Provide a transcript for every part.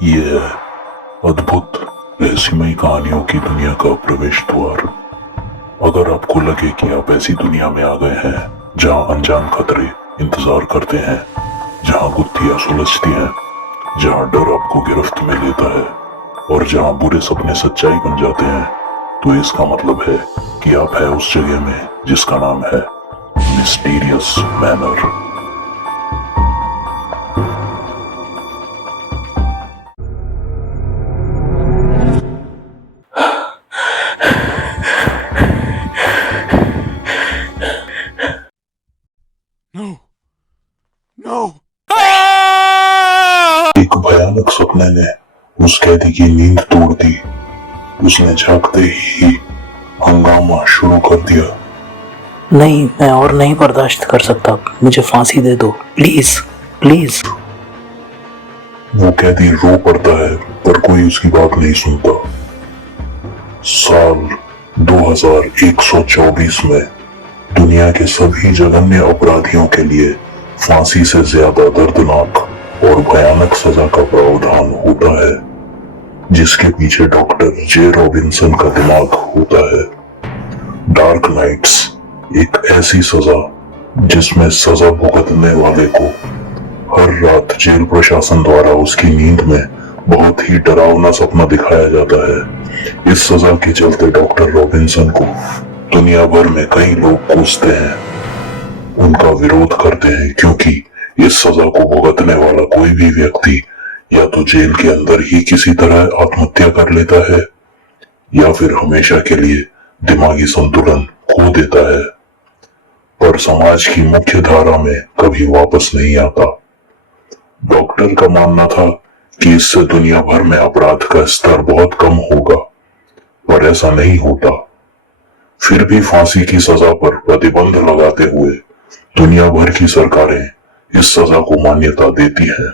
ये है अद्भुत रहस्यमयी कहानियों की दुनिया का प्रवेश द्वार। अगर आपको लगे कि आप ऐसी दुनिया में आ गए हैं जहां अनजान खतरे इंतजार करते हैं, जहां गुत्थियां सुलझती हैं, जहां डर आपको गिरफ्त में लेता है और जहां बुरे सपने सच्चाई बन जाते हैं, तो इसका मतलब है कि आप है उस जगह में जिसका नाम है मिस्टीरियस मैनर। एक भयानक सपने ने उस कैदी की नींद तोड़ दी। उसने जागते ही हंगामा शुरू कर दिया। नहीं, मैं और नहीं बर्दाश्त कर सकता। मुझे फांसी दे दो, प्लीज प्लीज। वो कैदी रो पड़ता है पर कोई उसकी बात नहीं सुनता। साल 2124 में दुनिया के सभी जघन्य अपराधियों के लिए फांसी से ज्यादा दर्दनाक और भयानक सजा का प्रावधान होता है, जिसके पीछे डॉक्टर जे रॉबिन्सन का दिमाग होता है। डार्क नाइट्स एक ऐसी सजा जिसमें सजा भुगतने वाले को हर रात जेल प्रशासन द्वारा उसकी नींद में बहुत ही डरावना सपना दिखाया जाता है। इस सजा के चलते डॉक्टर रॉबिन्सन को दुनिया भर में कई लोग कोसते हैं, उनका विरोध करते हैं, क्योंकि इस सजा को भुगतने वाला कोई भी व्यक्ति या तो जेल के अंदर ही किसी तरह आत्महत्या कर लेता है या फिर हमेशा के लिए दिमागी संतुलन खो देता है, पर समाज की मुख्य धारा में कभी वापस नहीं आता। डॉक्टर का मानना था कि इससे दुनिया भर में अपराध का स्तर बहुत कम होगा, पर ऐसा नहीं होता। फिर भी फांसी की सजा पर प्रतिबंध लगाते हुए दुनिया भर की सरकारें इस सजा को मान्यता देती हैं।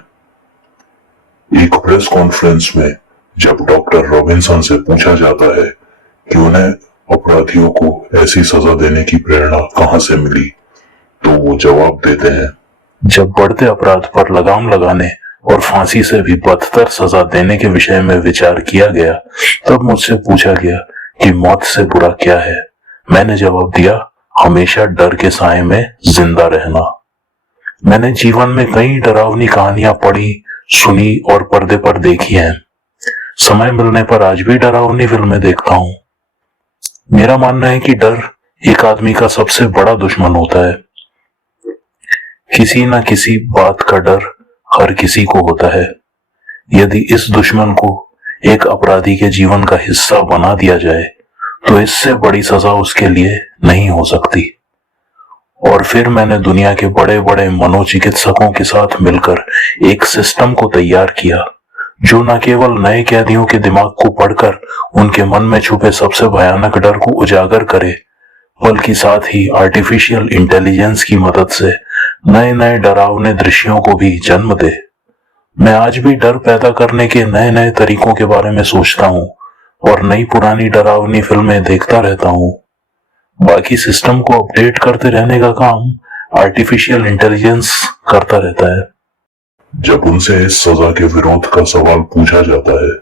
एक प्रेस कॉन्फ्रेंस में जब डॉक्टर रॉबिन्सन से पूछा जाता है कि उन्हें अपराधियों को ऐसी सजा देने की प्रेरणा कहां से मिली, तो वो जवाब देते हैं, जब बढ़ते अपराध पर लगाम लगाने और फांसी से भी बदतर सजा देने के विषय में विचार किया गया, तब मुझसे पूछा गया कि मौत से बुरा क्या है। मैंने जवाब दिया, हमेशा डर के साए में जिंदा रहना। मैंने जीवन में कई डरावनी कहानियां पढ़ी, सुनी और पर्दे पर देखी हैं। समय मिलने पर आज भी डरावनी फिल्में देखता हूं। मेरा मानना है कि डर एक आदमी का सबसे बड़ा दुश्मन होता है। किसी न किसी बात का डर हर किसी को होता है। यदि इस दुश्मन को एक अपराधी के जीवन का हिस्सा बना दिया जाए तो इससे बड़ी सजा उसके लिए नहीं हो सकती। और फिर मैंने दुनिया के बड़े बड़े मनोचिकित्सकों के साथ मिलकर एक सिस्टम को तैयार किया जो न केवल नए कैदियों के दिमाग को पढ़कर उनके मन में छुपे सबसे भयानक डर को उजागर करे, बल्कि साथ ही आर्टिफिशियल इंटेलिजेंस की मदद से नए नए डरावने दृश्यों को भी जन्म दे। मैं आज भी डर पैदा करने के नए नए तरीकों के बारे में सोचता हूँ और नई पुरानी डरावनी फिल्में देखता रहता हूँ। बाकी सिस्टम को अपडेट करते रहने का काम आर्टिफिशियल इंटेलिजेंस करता रहता है। जब उनसे इस सजा के विरोध का सवाल पूछा जाता है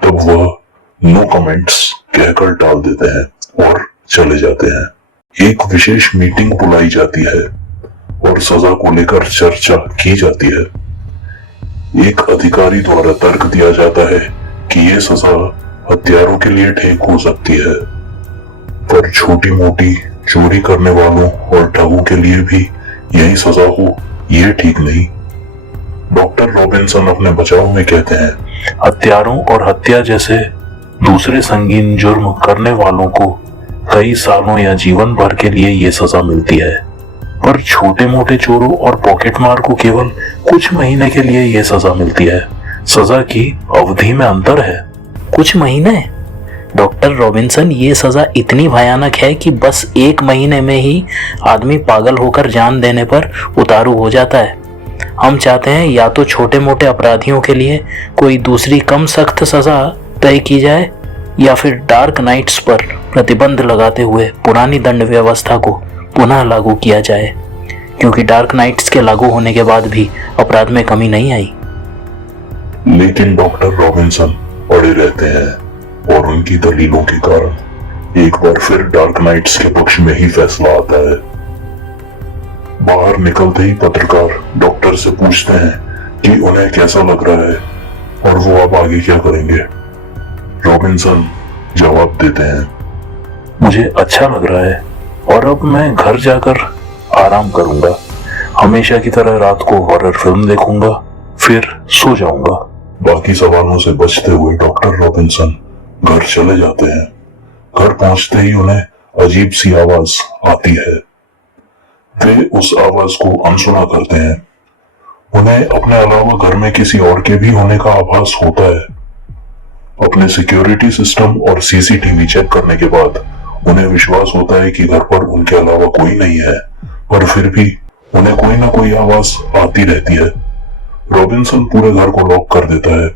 तब वह नो कमेंट्स कहकर टाल देते हैं और चले जाते हैं। एक विशेष मीटिंग बुलाई जाती है और सजा को लेकर चर्चा की जाती है। एक अधिकारी द्वारा तर्क दिया जाता है कि यह सजा हत्यारों के लिए ठीक हो सकती है, पर छोटी मोटी चोरी करने वालों और ठगों के लिए भी यही सजा हो, यह ठीक नहीं। डॉक्टर रॉबिन्सन अपने बचाव में कहते हैं, हत्यारों और हत्या जैसे दूसरे संगीन जुर्म करने वालों को कई सालों या जीवन भर के लिए ये सजा मिलती है, पर छोटे मोटे चोरों और पॉकेटमार को केवल कुछ महीने के लिए ये सजा मिलती है। सजा की अवधि में अंतर है। कुछ महीने? डॉक्टर रॉबिन्सन, ये सजा इतनी भयानक है कि बस 1 महीने में ही आदमी पागल होकर जान देने पर उतारू हो जाता है। हम चाहते हैं या तो छोटे मोटे अपराधियों के लिए कोई दूसरी कम सख्त सजा तय की जाए या फिर डार्क नाइट्स पर प्रतिबंध लगाते हुए पुरानी दंड व्यवस्था को पुनः लागू किया जाए, क्योंकि डार्क नाइट्स के लागू होने के बाद भी अपराध में कमी नहीं आई। लेकिन डॉक्टर रॉबिन्सन पड़े रहते हैं और उनकी दलीलों के कारण एक बार फिर डार्क नाइट्स के पक्ष में ही फैसला आता है। बाहर निकलते ही पत्रकार डॉक्टर से पूछते हैं कि उन्हें कैसा लग रहा है और वो अब आगे क्या करेंगे। रॉबिन्सन जवाब देते हैं, मुझे अच्छा लग रहा है और अब मैं घर जाकर आराम करूंगा। हमेशा की तरह रात को हॉरर फिल्म देखूंगा, फिर सो जाऊंगा। बाकी सवालों से बचते हुए डॉक्टर रॉबिन्सन घर चले जाते हैं। घर पहुंचते ही उन्हें अजीब सी आवाज आती है। वे उस आवाज को अनसुना करते हैं। उन्हें अपने अलावा घर में किसी और के भी होने का आभास होता है। अपने सिक्योरिटी सिस्टम और सीसीटीवी चेक करने के बाद उन्हें विश्वास होता है कि घर पर उनके अलावा कोई नहीं है, पर फिर भी उन्हें कोई ना कोई आवाज आती रहती है। रॉबिन्सन पूरे घर को लॉक कर देता है।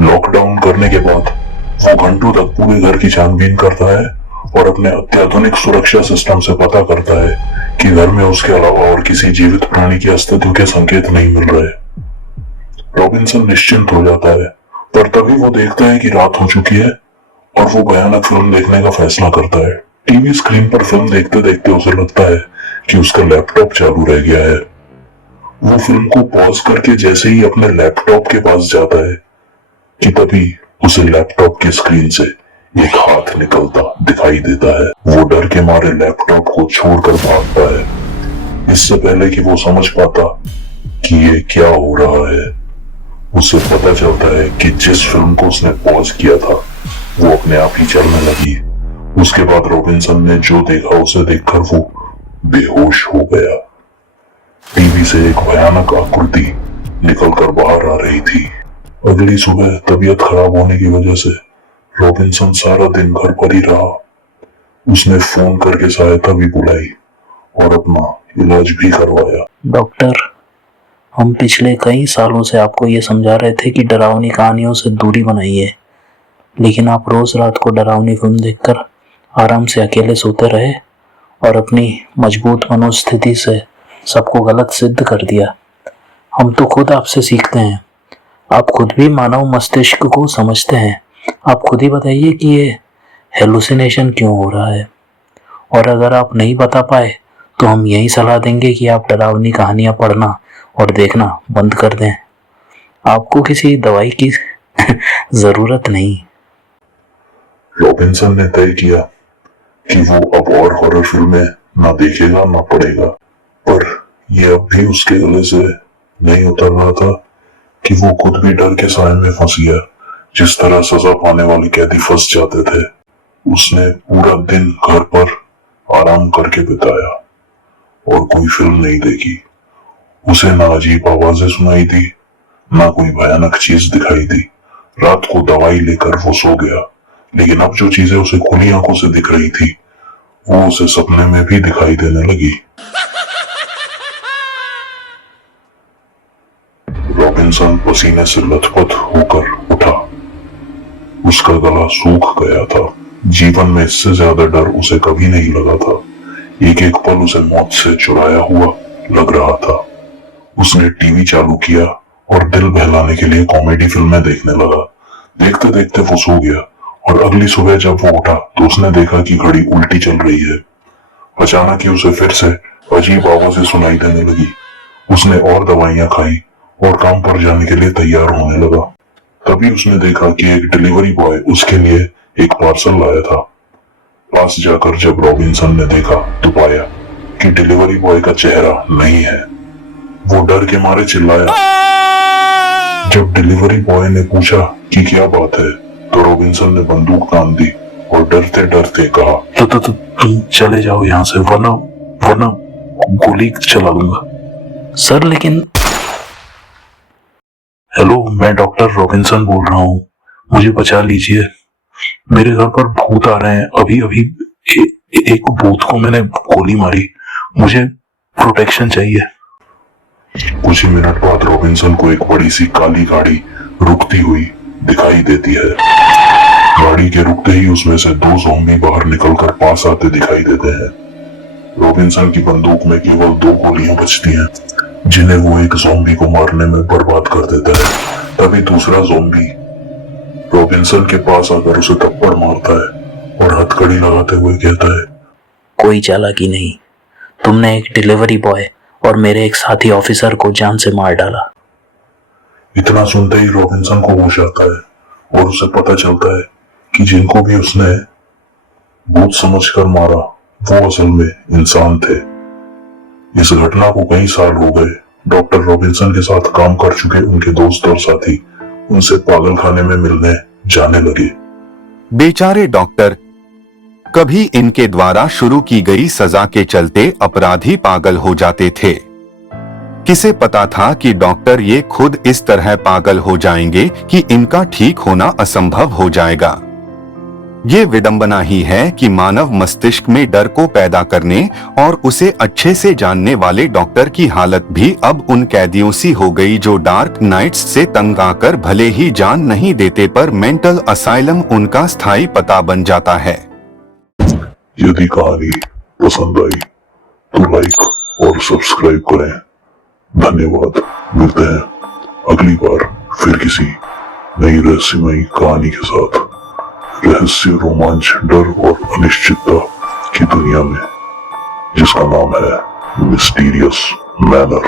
लॉकडाउन करने के बाद वो घंटों तक पूरे घर की छानबीन करता है और अपने अत्याधुनिक सुरक्षा सिस्टम से पता करता है कि घर में उसके अलावा और किसी जीवित प्राणी के अस्तित्व के संकेत नहीं मिल रहे। रॉबिन्सन निश्चिंत हो जाता है, पर तभी वो देखता है कि रात हो चुकी है और वो भयानक फिल्म देखने का फैसला करता है। टीवी स्क्रीन पर फिल्म देखते देखते उसे लगता है कि उसका लैपटॉप चालू रह गया है। वो फिल्म को पॉज करके जैसे ही अपने लैपटॉप के पास जाता है कि तभी उसे लैपटॉप की स्क्रीन से एक हाथ निकलता दिखाई देता है। वो डर के मारे लैपटॉप को छोड़कर भागता है, इससे पहले कि वो समझ पाता कि ये क्या हो रहा है। उसे पता चलता है कि जिस फिल्म को उसने पॉज किया था वो अपने आप ही चलने लगी। उसके बाद रॉबिन्सन ने जो देखा उसे देखकर वो बेहोश हो गया। टीवी से एक भयानक आकृति निकलकर बाहर आ रही थी। अगली सुबह तबीयत खराब होने की वजह से रॉबिन्सन सारा दिन घर पर ही रहा। उसने फोन करके सहायता भी बुलाई और अपना इलाज भी करवाया। डॉक्टर, हम पिछले कई सालों से आपको ये समझा रहे थे कि डरावनी कहानियों से दूरी बनाइए, लेकिन आप रोज रात को डरावनी फिल्म देखकर आराम से अकेले सोते रहे और अपनी मजबूत मनोस्थिति से सबको गलत सिद्ध कर दिया। हम तो खुद आपसे सीखते हैं। आप खुद भी मानव मस्तिष्क को समझते हैं। आप खुद ही बताइए कि ये हेलुसिनेशन क्यों हो रहा है, और अगर आप नहीं बता पाए तो हम यही सलाह देंगे कि आप डरावनी कहानियां पढ़ना और देखना बंद कर दें। आपको किसी दवाई की जरूरत नहीं। रॉबिन्सन ने तय किया कि वो अब और हॉरर फिल्में ना देखेगा ना पढ़ेगा, पर यह अब भी उसके गले से नहीं उतर रहा था कि वो खुद भी डर के साए में फंस गया, जिस तरह सजा पाने वाले कैदी फंस जाते थे। उसने पूरा दिन घर पर आराम करके बिताया और कोई फिल्म नहीं देखी। उसे ना अजीब आवाजें सुनाई दी, ना कोई भयानक चीज दिखाई दी। रात को दवाई लेकर वो सो गया, लेकिन अब जो चीजें उसे खुली आंखों से दिख रही थी वो उसे सपने में भी दिखाई देने लगी। रॉबिन्सन पसीने से लथपथ होकर उठा। उसका गला सूख गया था। जीवन में इससे ज्यादा डर उसे कभी नहीं लगा था। एक एक पल उसे मौत से चुराया हुआ लग रहा था। उसने टीवी चालू किया और दिल बहलाने के लिए कॉमेडी फिल्में देखने लगा। देखते देखते वो सो गया और अगली सुबह जब वो उठा तो उसने देखा कि घड़ी उल्टी चल रही है। अचानक ही उसे फिर से अजीब आवाजें सुनाई देने लगी। उसने और दवाइयां खाई और काम पर जाने के लिए तैयार होने लगा। तभी उसने देखा कि एक डिलीवरी बॉय उसके लिए एक पार्सल लाया था। पास जाकर जब रॉबिन्सन ने देखा तो पाया कि डिलीवरी बॉय का चेहरा नहीं है। वो डर के मारे चिल्लाया। जब डिलीवरी बॉय ने पूछा कि क्या बात है तो रॉबिन्सन ने बंदूक तान दी और डरते डरते कहा, तो तुम चले जाओ यहाँ से, वरना गोली चला दूंगा। सर लेकिन हेलो, मैं डॉक्टर रॉबिन्सन बोल रहा हूँ, मुझे बचा लीजिए। मेरे घर पर भूत आ रहे हैं। अभी अभी एक भूत को मैंने गोली मारी। मुझे प्रोटेक्शन चाहिए। कुछ ही मिनट बाद रॉबिन्सन को एक बड़ी सी काली गाड़ी रुकती हुई दिखाई देती है। गाड़ी के रुकते ही उसमें से दो ज़ॉम्बी बाहर निकलकर पास आते दिखाई देते हैं। रॉबिन्सन की बंदूक में केवल 2 गोलियां बचती हैं, जिन्हें वो एक ज़ॉम्बी को मारने में बर्बाद कर देता है। तभी दूसरा ज़ॉम्बी रॉबिन्सन के पास आकर उसे थप्पड़ मारता है और हथकड़ी लगाते हुए कहता है, कोई चालाकी नहीं, तुमने एक डिलीवरी बॉय और मेरे एक साथी ऑफिसर को जान से मार डाला। इतना सुनते ही रॉबिन्सन को होश आता है और उसे पता चलता है कि जिनको भी उसने भूत समझकर मारा वो असल में इंसान थे। इस घटना को कई साल हो गए। डॉक्टर रॉबिन्सन के साथ काम कर चुके उनके दोस्त और साथी उनसे पागल खाने में मिलने जाने लगे। बेचारे डॉक्टर, कभी इनके द्वारा शुरू की गई सजा के चलते अपराधी पागल हो जाते थे। किसे पता था कि डॉक्टर ये खुद इस तरह पागल हो जाएंगे कि इनका ठीक होना असंभव हो जाएगा। ये विडंबना ही है कि मानव मस्तिष्क में डर को पैदा करने और उसे अच्छे से जानने वाले डॉक्टर की हालत भी अब उन कैदियों सी हो गई जो डार्क नाइट्स से तंग आकर भले ही जान नहीं देते पर मेंटल असाइलम उनका स्थायी पता बन जाता है। यदि कहानी पसंद आई तो लाइक और सब्सक्राइब करें। धन्यवाद। मिलते हैं अगली बार फिर किसी नई रहस्यमयी कहानी के साथ, रहस्य, रोमांच, डर और अनिश्चितता की दुनिया में जिसका नाम है मिस्टीरियस मैनर।